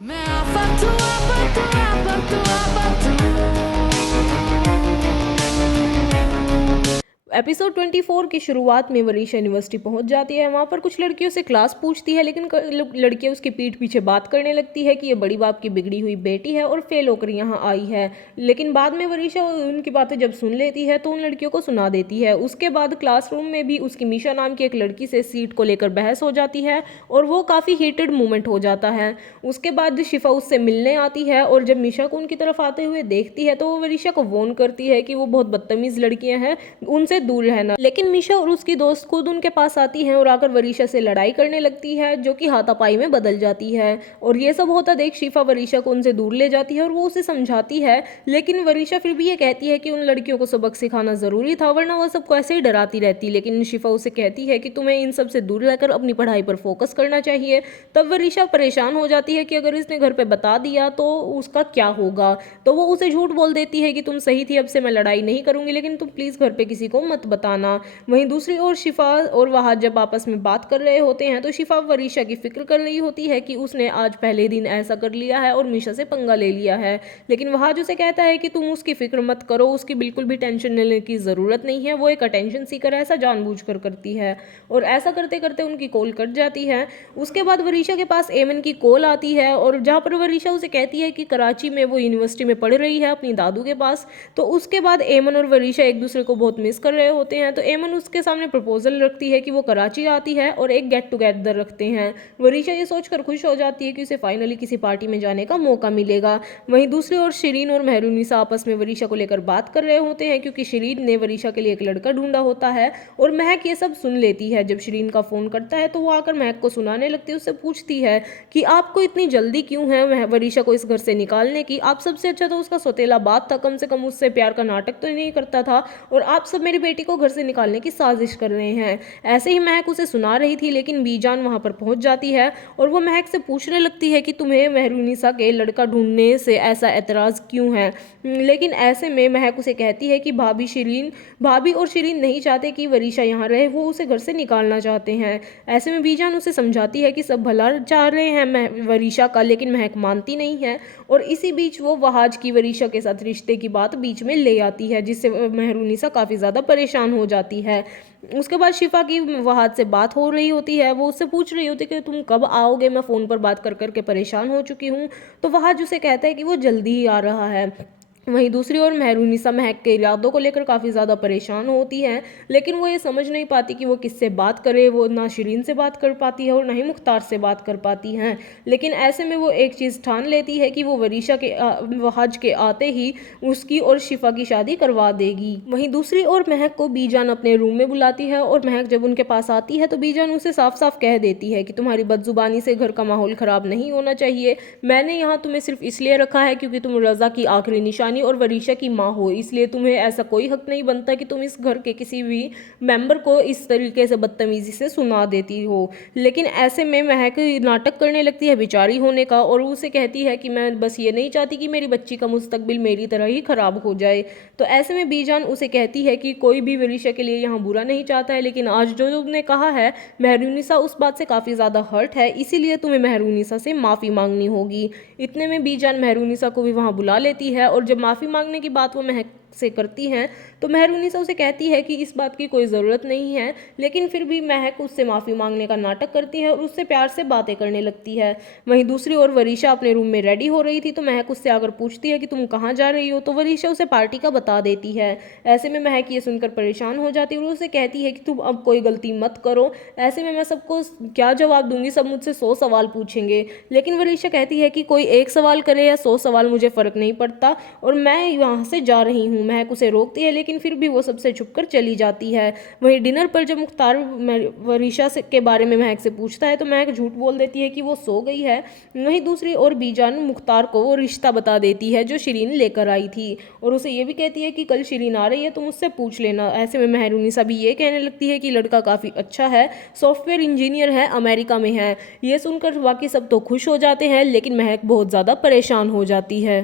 मैं आप एपिसोड 24 की शुरुआत में वरीशा यूनिवर्सिटी पहुंच जाती है। वहां पर कुछ लड़कियों से क्लास पूछती है, लेकिन लड़कियां उसकी पीठ पीछे बात करने लगती है कि ये बड़ी बाप की बिगड़ी हुई बेटी है और फेल होकर यहाँ आई है। लेकिन बाद में वरीशा उनकी बातें जब सुन लेती है तो उन लड़कियों को सुना देती है। उसके बाद क्लासरूम में भी उसकी मीशा नाम की एक लड़की से सीट को लेकर बहस हो जाती है और वो काफ़ी हीटेड मोमेंट हो जाता है। उसके बाद शिफा उससे मिलने आती है और जब मीशा को उनकी तरफ आते हुए देखती है तो वो वरीशा को वॉर्न करती है कि वो बहुत बदतमीज़ लड़कियां हैं, उनसे दूर रहना। लेकिन मीशा और उसकी दोस्त खुद उनके पास आती हैं और आकर वरीशा से लड़ाई करने लगती है, जो कि हाथापाई में बदल जाती है। और ये सब होता देख शिफा वरीशा को उनसे दूर ले जाती है और वो उसे समझाती है, लेकिन वरीशा फिर भी ये कहती है कि उन लड़कियों को सबक सिखाना जरूरी था, वरना वो सबको ऐसे ही डराती रहती। लेकिन शिफा उसे कहती है कि तुम्हें इन सब से दूर रहकर अपनी पढ़ाई पर फोकस करना चाहिए। तब वरीशा परेशान हो जाती है कि अगर इसने घर पे बता दिया तो उसका क्या होगा। तो वो उसे झूठ बोल देती है कि तुम सही थी, अब से मैं लड़ाई नहीं करूंगी, लेकिन तुम प्लीज घर पे किसी को मत बताना। वहीं दूसरी ओर शिफा और वहाज जब आपस में बात कर रहे होते हैं तो शिफा वरीशा की फिक्र कर रही होती है कि उसने आज पहले दिन ऐसा कर लिया है और मीशा से पंगा ले लिया है। लेकिन वहाज उसे कहता है कि तुम उसकी फिक्र मत करो, उसकी बिल्कुल भी टेंशन लेने की ज़रूरत नहीं है, वो एक अटेंशन सीकर ऐसा जानबूझकर करती है। और ऐसा करते करते उनकी कॉल कट जाती है। उसके बाद वरीशा के पास एमन की कॉल आती है और जहाँ पर वरीशा उसे कहती है कि कराची में वो यूनिवर्सिटी में पढ़ रही है अपनी दादू के पास। तो उसके बाद एमन और वरीशा एक दूसरे को बहुत मिस कर रहे होते हैं, तो एमन उसके सामने प्रपोजल रखती है कि वो कराची आती है और एक गेट टुगेदर रखते हैं। वरीशा ये सोचकर खुश हो जाती है कि उसे फाइनली किसी पार्टी में जाने का मौका मिलेगा। वहीं दूसरी ओर शिरीन और मेहरुनिसा आपस में वरीशा को लेकर बात कर रहे होते हैं, क्योंकि शिरीन ने वरीशा के लिए एक लड़का ढूंढा होता है। और महक ये सब सुन लेती है। जब शिरीन का फोन करता है तो वो आकर महक को सुनाने लगती है, उससे पूछती है कि आपको इतनी जल्दी क्यों है वरीशा को इस घर से निकालने की। आप सबसे अच्छा तो उसका सौतेला बाप था, कम से कम उससे प्यार का नाटक तो नहीं करता था, और आप सब मेरी बेटी को घर से निकालने की साजिश कर रहे हैं। ऐसे ही महक उसे सुना रही थी, लेकिन बीजान वहां पर पहुंच जाती है और वो महक से पूछने लगती है कि तुम्हें मेहरुनिसा के लड़का ढूंढने से ऐसा एतराज क्यों है। लेकिन ऐसे में महक उसे कहती है कि भाभी और शिरीन नहीं चाहते कि वरीशा यहाँ रहे, वो उसे घर से निकालना चाहते हैं। ऐसे में बीजान उसे समझाती है कि सब भला चाह रहे हैं वरीशा का, लेकिन महक मानती नहीं है। और इसी बीच वो वहाज की वरीशा के साथ रिश्ते की बात बीच में ले आती है, जिससे मेहरुनिसा काफ़ी ज़्यादा परेशान हो जाती है। उसके बाद शिफा की वहाज से बात हो रही होती है, वो उससे पूछ रही होती है कि तुम कब आओगे, मैं फ़ोन पर बात कर करके परेशान हो चुकी हूँ। तो वहाज उसे कहता है कि वो जल्दी ही आ रहा है। वहीं दूसरी ओर मेहरुनिसा महक के इरादों को लेकर काफ़ी ज़्यादा परेशान होती है, लेकिन वो ये समझ नहीं पाती कि वो किससे बात करे। वो ना शिरीन से बात कर पाती है और ना ही मुख्तार से बात कर पाती हैं। लेकिन ऐसे में वो एक चीज़ ठान लेती है कि वो वरीशा के हज के आते ही उसकी और शिफा की शादी करवा देगी। वहीं दूसरी ओर महक को बीजान अपने रूम में बुलाती है और महक जब उनके पास आती है तो बीजान उसे साफ साफ कह देती है कि तुम्हारी बदजुबानी से घर का माहौल ख़राब नहीं होना चाहिए। मैंने यहाँ तुम्हें सिर्फ इसलिए रखा है क्योंकि तुम रज़ा की आखिरी निशानी और वरीशा की माँ हो, इसलिए तुम्हें ऐसा कोई हक नहीं बनता कि तुम इस घर के किसी भी मेंबर को इस तरीके से बदतमीजी से सुना देती हो। लेकिन ऐसे में महक नाटक करने लगती है बेचारी होने का और उसे कहती है कि मैं बस ये नहीं चाहती कि मेरी बच्ची का मुस्तकबिल मेरी तरह ही खराब हो जाए। तो ऐसे में बीजान उसे कहती है कि कोई भी वरीशा के लिए यहाँ बुरा नहीं चाहता है, लेकिन आज जो तुमने कहा है मेहरुनिसा उस बात से काफ़ी ज़्यादा हर्ट है, इसीलिए तुम्हें मेहरुनिसा से माफ़ी मांगनी होगी। इतने में बीजान मेहरुनिसा को भी वहाँ बुला लेती है और जब माफ़ी मांगने की बात वो महक से करती हैं तो मेहरुनिसा उसे कहती है कि इस बात की कोई ज़रूरत नहीं है, लेकिन फिर भी महक उससे माफ़ी मांगने का नाटक करती है और उससे प्यार से बातें करने लगती है। वहीं दूसरी ओर वरीशा अपने रूम में रेडी हो रही थी तो महक उससे आकर पूछती है कि तुम कहाँ जा रही हो, तो वरीशा उसे पार्टी का बता देती है। ऐसे में महक ये सुनकर परेशान हो जाती है और उसे कहती है कि तुम अब कोई गलती मत करो, ऐसे में मैं सबको क्या जवाब दूंगी, सब मुझसे 100 सवाल पूछेंगे। लेकिन वरीशा कहती है कि कोई एक सवाल करे या 100 सवाल मुझे फ़र्क नहीं पड़ता और मैं यहाँ से जा रही हूँ। महक उसे रोकती है, लेकिन फिर भी वो सबसे छुपकर चली जाती है। वहीं डिनर पर जब मुख्तार वरीशा के बारे में महक से पूछता है तो महक झूठ बोल देती है कि वो सो गई है। वहीं दूसरी ओर बीजान मुख्तार को वो रिश्ता बता देती है जो शिरीन लेकर आई थी और उसे ये भी कहती है कि कल शिरीन आ रही है, तुम उससे पूछ लेना। ऐसे में मेहरुनिसा भी ये कहने लगती है कि लड़का काफ़ी अच्छा है, सॉफ्टवेयर इंजीनियर है, अमेरिका में है। ये सुनकर बाकी सब तो खुश हो जाते हैं, लेकिन महक बहुत ज़्यादा परेशान हो जाती है।